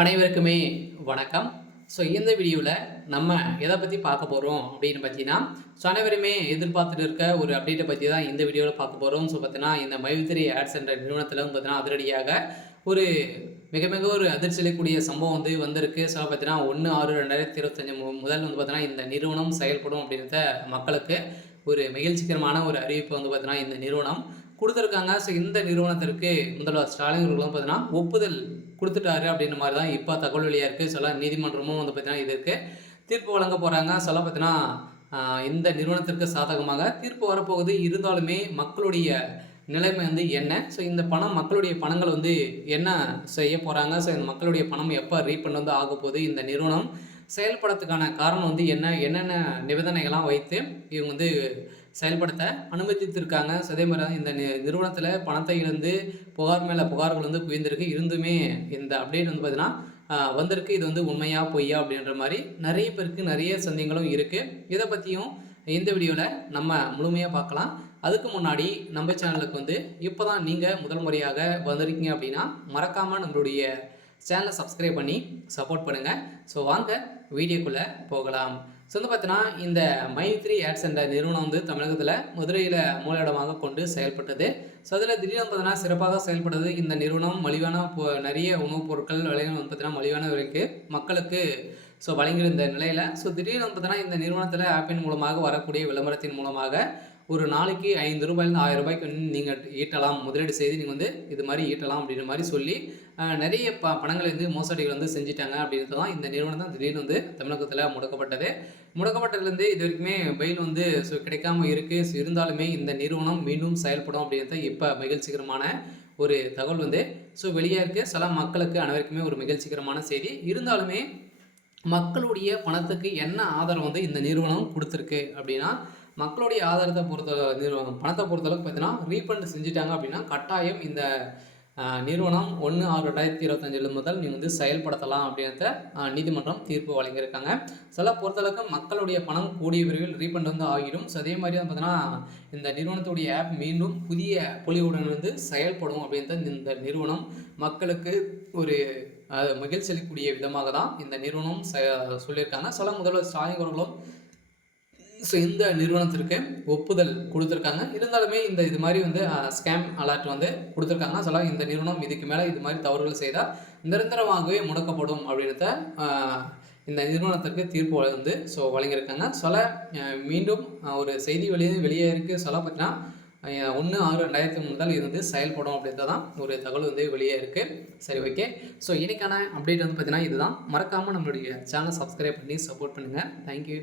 அனைவருக்குமே வணக்கம். இந்த வீடியோவில் நம்ம எதை பற்றி பார்க்க போகிறோம் அப்படின்னு பார்த்தீங்கன்னா, அனைவருமே எதிர்பார்த்துட்டு இருக்க ஒரு அப்டேட்டை பற்றி தான் இந்த வீடியோவில் பார்க்க போகிறோம். பார்த்தீங்கன்னா, இந்த மைத்ரி ஆட்ஸ் என்ற நிறுவனத்தில் பார்த்தீங்கன்னா அதிரடியாக ஒரு மிக மிக ஒரு அதிர்ச்சியளிக்கக்கூடிய சம்பவம் வந்திருக்கு. பார்த்தீங்கன்னா 1/6/2025 முதல் பார்த்தீங்கன்னா இந்த நிறுவனம் செயல்படும் அப்படின்றத மக்களுக்கு ஒரு மகிழ்ச்சிகரமான ஒரு அறிவிப்பு பார்த்தீங்கன்னா இந்த நிறுவனம் கொடுத்துருக்காங்க. இந்த நிறுவனத்திற்கு முதல்வர் ஸ்டாலின் அவர்களும் பார்த்தீங்கன்னா ஒப்புதல் கொடுத்துட்டாரு அப்படின்ற மாதிரி தான் இப்போ தகவல் வெளியாக இருக்குது. நீதிமன்றமும் பார்த்தீங்கன்னா இதற்கு தீர்ப்பு வழங்க போகிறாங்க. பார்த்தீங்கன்னா இந்த நிறுவனத்திற்கு சாதகமாக தீர்ப்பு வரப்போகுது. இருந்தாலுமே மக்களுடைய நிலைமை என்ன, இந்த பணம் மக்களுடைய பணங்கள் என்ன செய்ய போகிறாங்க, இந்த மக்களுடைய பணம் எப்போ ரீஃபண்ட் ஆக போகுது, இந்த நிறுவனம் செயல்படுறதுக்கான காரணம் என்னென்ன நிபந்தனைகள்லாம் வைத்து இவங்க செயல்படுத்த அனுமதித்திருக்காங்க. அதே மாதிரி தான் இந்த நிறுவனத்தில் பணத்தை இழந்து புகார் மேலே புகார்கள் குவிந்திருக்கு. இருந்துமே இந்த அப்டேட் பார்த்தீங்கன்னா வந்திருக்கு. இது உண்மையா பொய்யா அப்படின்ற மாதிரி நிறைய பேருக்கு நிறைய சந்தேகங்களும் இருக்குது. இதை பற்றியும் இந்த வீடியோவில் நம்ம முழுமையாக பார்க்கலாம். அதுக்கு முன்னாடி நம்ம சேனலுக்கு இப்போ தான் நீங்கள் முதல் முறையாக வந்திருக்கீங்க அப்படின்னா மறக்காமல் நம்மளுடைய சேனலை சப்ஸ்கிரைப் பண்ணி சப்போர்ட் பண்ணுங்கள். வாங்க வீடியோக்குள்ளே போகலாம். பார்த்தீங்கன்னா இந்த மைத்ரி ஆட்ஸ் என்ற நிறுவனம் தமிழகத்தில் மதுரையில் மூலஇடமாக கொண்டு செயல்பட்டது. அதில் திடீர்னு பார்த்தீங்கன்னா சிறப்பாக செயல்பட்டது. இந்த நிறுவனம் மலிவான நிறைய உணவுப் பொருட்கள் விலைகள் பார்த்தீங்கன்னா மலிவான விலைக்கு மக்களுக்கு வழங்கியிருந்த நிலையில் திடீர்னு பார்த்தீங்கன்னா இந்த நிறுவனத்தில் ஆப்பின் மூலமாக வரக்கூடிய விளம்பரத்தின் மூலமாக ஒரு நாளைக்கு 5 ரூபாயிலிருந்து 1000 ரூபாய்க்கு நீங்கள் ஈட்டலாம், முதலீடு செய்து நீங்கள் இது மாதிரி ஈட்டலாம் அப்படின்ற மாதிரி சொல்லி நிறைய பணங்களை மோசடிகள் செஞ்சிட்டாங்க. அப்படின்றது தான் இந்த நிறுவனம் தான் திடீர்னு தமிழகத்தில் முடக்கப்பட்டது. முடக்கப்பட்டதுலேருந்து இது வரைக்குமே பெயில் கிடைக்காம இருக்குது. இருந்தாலுமே இந்த நிறுவனம் மீண்டும் செயல்படும் அப்படின்றது இப்போ மகிழ்ச்சிகரமான ஒரு தகவல் வெளியாக இருக்குது. சில மக்களுக்கு அனைவருக்குமே ஒரு மகிழ்ச்சிகரமான செய்தி. இருந்தாலுமே மக்களுடைய பணத்துக்கு என்ன ஆதரவு இந்த நிறுவனம் கொடுத்துருக்கு அப்படின்னா, மக்களுடைய ஆதாரத்தை பணத்தை பொறுத்தளவுக்கு பார்த்தீங்கன்னா ரீஃபண்ட் செஞ்சுட்டாங்க அப்படின்னா கட்டாயம் இந்த நிறுவனம் 1/6/2025 முதல் நீங்கள் செயல்படுத்தலாம் அப்படின்றத நீதிமன்றம் தீர்ப்பு வழங்கியிருக்காங்க. பொறுத்தளவுக்கு மக்களுடைய பணம் கூடிய விரைவில் ரீஃபண்ட் ஆகிடும். அதே மாதிரி பார்த்தீங்கன்னா இந்த நிறுவனத்துடைய ஆப் மீண்டும் புதிய பொலிவுடன் செயல்படும் அப்படின்றது இந்த நிறுவனம் மக்களுக்கு ஒரு மகிழ்ச்சி அளிக்கக்கூடிய விதமாக தான் இந்த நிறுவனம் சொல்லியிருக்காங்க. முதல்வர் ஸ்டாலின் அவர்களும் இந்த நிறுவனத்திற்கு ஒப்புதல் கொடுத்துருக்காங்க. இருந்தாலுமே இது மாதிரி ஸ்கேம் அலர்ட் கொடுத்துருக்காங்க. இந்த நிறுவனம் இதுக்கு மேலே இது மாதிரி தவறுகள் செய்தால் நிரந்தரமாகவே முடக்கப்படும் அப்படின்றத இந்த நிறுவனத்திற்கு தீர்ப்பு வழங்கியிருக்காங்க. மீண்டும் ஒரு செய்தி வெளியே இருக்குது. பார்த்தீங்கன்னா 1/6/2025 முதல் இது செயல்படும் அப்படின்றது தான் ஒரு தகவல் வெளியே இருக்குது. சரி, ஓகே. இன்றைக்கான அப்டேட் பார்த்தீங்கன்னா இதுதான். மறக்காமல் நம்மளுடைய சேனலை சப்ஸ்கிரைப் பண்ணி சப்போர்ட் பண்ணுங்கள். தேங்க்யூ.